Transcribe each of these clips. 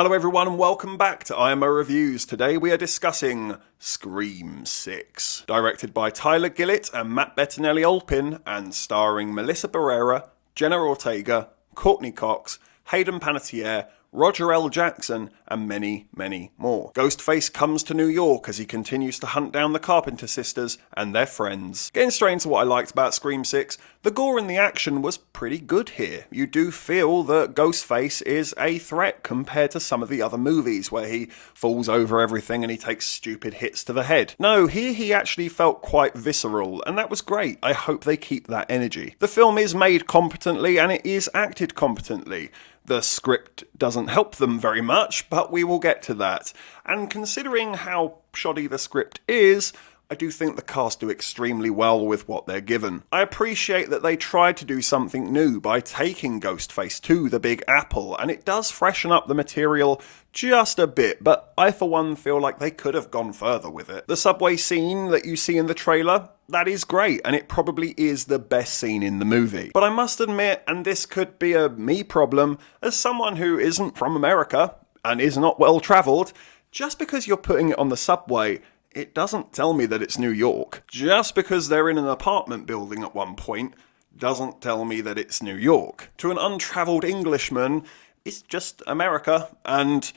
Hello everyone and welcome back to IMO Reviews. Today we are discussing Scream 6. Directed by Tyler Gillett and Matt Bettinelli-Olpin and starring Melissa Barrera, Jenna Ortega, Courtney Cox, Hayden Panettiere, Roger L. Jackson, and many, many more. Ghostface comes to New York as he continues to hunt down the Carpenter Sisters and their friends. Getting straight into what I liked about Scream 6, the gore and the action was pretty good here. You do feel that Ghostface is a threat compared to some of the other movies where he falls over everything and he takes stupid hits to the head. No, here he actually felt quite visceral, and that was great. I hope they keep that energy. The film is made competently and it is acted competently. The script doesn't help them very much, but we will get to that. And considering how shoddy the script is, I do think the cast do extremely well with what they're given. I appreciate that they tried to do something new by taking Ghostface to the Big Apple, and it does freshen up the material just a bit, but I for one feel like they could have gone further with it. The subway scene that you see in the trailer, that is great, and it probably is the best scene in the movie. But I must admit, and this could be a me problem, as someone who isn't from America and is not well travelled, just because you're putting it on the subway, it doesn't tell me that it's New York. Just because they're in an apartment building at one point doesn't tell me that it's New York. To an untravelled Englishman, it's just America, and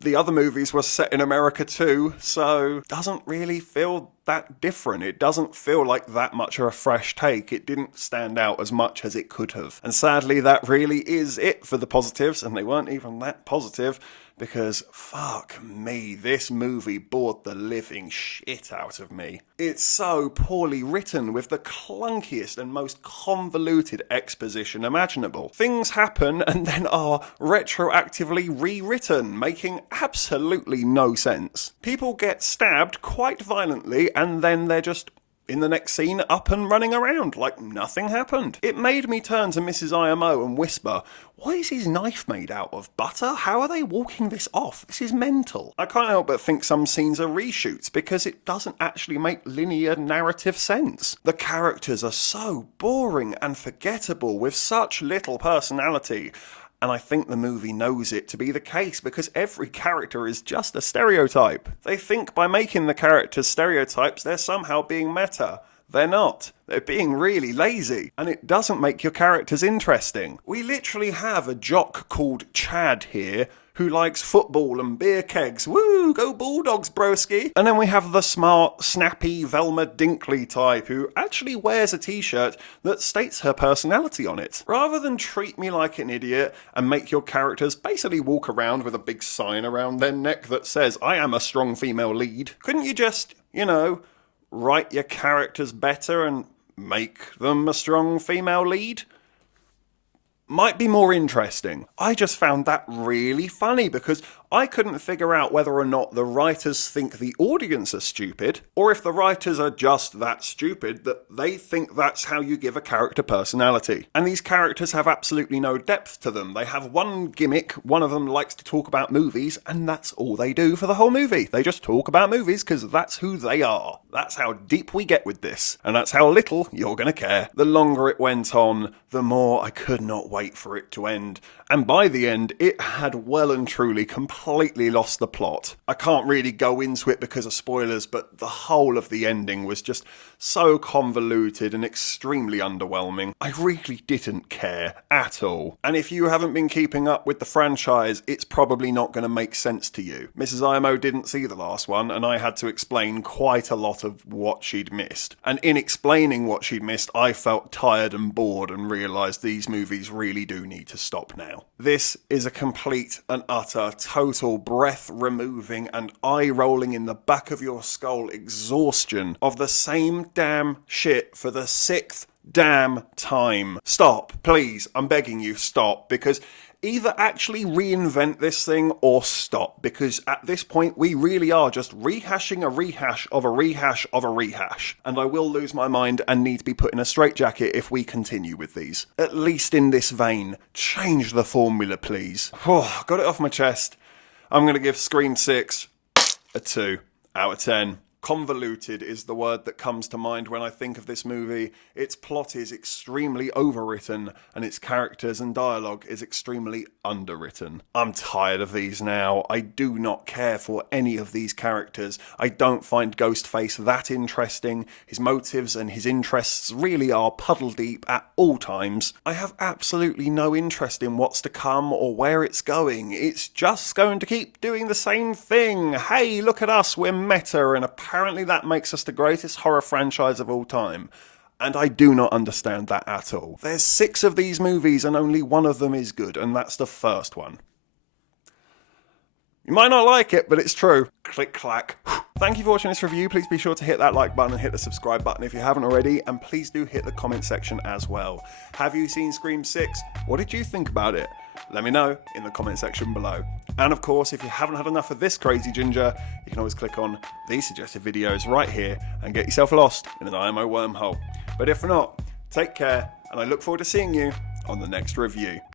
the other movies were set in America too, so it doesn't really feel that different. It doesn't feel like that much of a fresh take. It didn't stand out as much as it could have. And sadly, that really is it for the positives, and they weren't even that positive, because fuck me, this movie bored the living shit out of me. It's so poorly written with the clunkiest and most convoluted exposition imaginable. Things happen and then are retroactively rewritten, making absolutely no sense. People get stabbed quite violently and then they're just in the next scene up and running around like nothing happened. It made me turn to Mrs. IMO and whisper, what is his knife made out of? Butter? How are they walking this off? This is mental. I can't help but think some scenes are reshoots because it doesn't actually make linear narrative sense. The characters are so boring and forgettable with such little personality. And I think the movie knows it to be the case because every character is just a stereotype. They think by making the characters stereotypes they're somehow being meta. They're not. They're being really lazy, and it doesn't make your characters interesting. We literally have a jock called Chad here who likes football and beer kegs. Woo, go Bulldogs, broski. And then we have the smart, snappy Velma Dinkley type who actually wears a t-shirt that states her personality on it. Rather than treat me like an idiot and make your characters basically walk around with a big sign around their neck that says, I am a strong female lead, couldn't you just, write your characters better and make them a strong female lead? Might be more interesting. I just found that really funny because I couldn't figure out whether or not the writers think the audience are stupid, or if the writers are just that stupid that they think that's how you give a character personality. And these characters have absolutely no depth to them. They have one gimmick, one of them likes to talk about movies, and that's all they do for the whole movie. They just talk about movies because that's who they are. That's how deep we get with this, and that's how little you're gonna care. The longer it went on, the more I could not wait for it to end. And by the end, it had well and truly completely lost the plot. I can't really go into it because of spoilers, but the whole of the ending was just so convoluted and extremely underwhelming. I really didn't care at all. And if you haven't been keeping up with the franchise, it's probably not going to make sense to you. Mrs. IMO didn't see the last one, and I had to explain quite a lot of what she'd missed. And in explaining what she'd missed, I felt tired and bored and realised these movies really do need to stop now. This is a complete and utter, total breath-removing and eye-rolling in the back of your skull exhaustion of the same damn shit for the sixth damn time. Stop, please, I'm begging you, stop, because either actually reinvent this thing or stop, because at this point we really are just rehashing a rehash of a rehash of a rehash, and I will lose my mind and need to be put in a straitjacket if we continue with these. At least in this vein, change the formula please. Got it off my chest. I'm going to give Scream 6 a 2 out of 10. Convoluted is the word that comes to mind when I think of this movie. Its plot is extremely overwritten, and its characters and dialogue is extremely underwritten. I'm tired of these now. I do not care for any of these characters. I don't find Ghostface that interesting. His motives and his interests really are puddle deep at all times. I have absolutely no interest in what's to come or where it's going. It's just going to keep doing the same thing. Hey, look at us, we're meta, and apparently that makes us the greatest horror franchise of all time. And I do not understand that at all. There's 6 of these movies and only one of them is good, and that's the first one. You might not like it, but it's true. Click clack. Thank you for watching this review. Please be sure to hit that like button and hit the subscribe button if you haven't already, and please do hit the comment section as well. Have you seen Scream 6? What did you think about it? Let me know in the comment section below. And of course, if you haven't had enough of this crazy ginger, you can always click on these suggested videos right here and get yourself lost in an IMO wormhole. But if not, take care, and I look forward to seeing you on the next review.